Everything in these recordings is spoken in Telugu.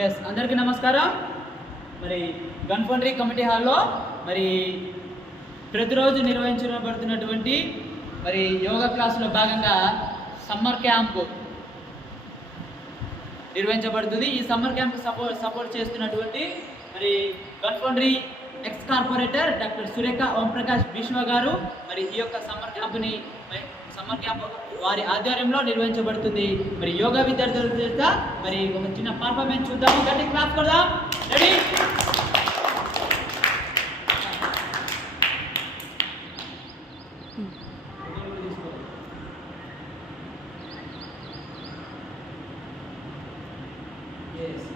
ఎస్, అందరికీ నమస్కారం. మరి గన్ఫౌండరీ కమిటీ హాల్లో మరి ప్రతిరోజు నిర్వహించబడుతున్నటువంటి మరి యోగా క్లాసులో భాగంగా సమ్మర్ క్యాంప్ నిర్వహించబడుతుంది. ఈ సమ్మర్ క్యాంప్ సపోర్ట్ చేస్తున్నటువంటి మరి Gunfoundry ex corporator doctor Surekha Omprakash Vishwa గారు మరి ఈ యొక్క సమ్మర్ క్యాంప్ వారి ఆధ్వర్యంలో నిర్వహించబడుతుంది. మరి యోగా విద్యార్థుల చేత మరి ఒక చిన్న పర్ఫార్మెన్స్ చూద్దాము. గట్టి క్లాస్ కొడదాం. రెడీ?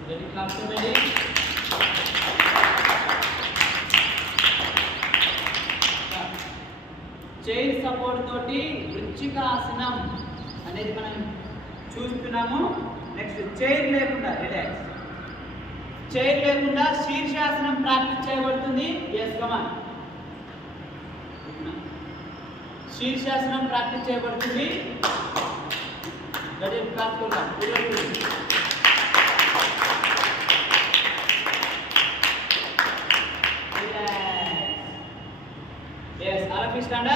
గట్టి క్లాస్ రెడీ? చైర్ సపోర్ట్ తోటి వృచ్చికాసనం అనేది మనం చూస్తున్నాము. నెక్స్ట్ చైర్ లేకుండా రిలాక్స్, చైర్ లేకుండా శీర్షాసనం ప్రాక్టీస్ చేయబడుతుంది. ఎస్ కమాన్, శీర్షాసనం ప్రాక్టీస్ చేయబడుతుంది. గడి క్లాస్ కొడదాం. Yes, all of you stand up.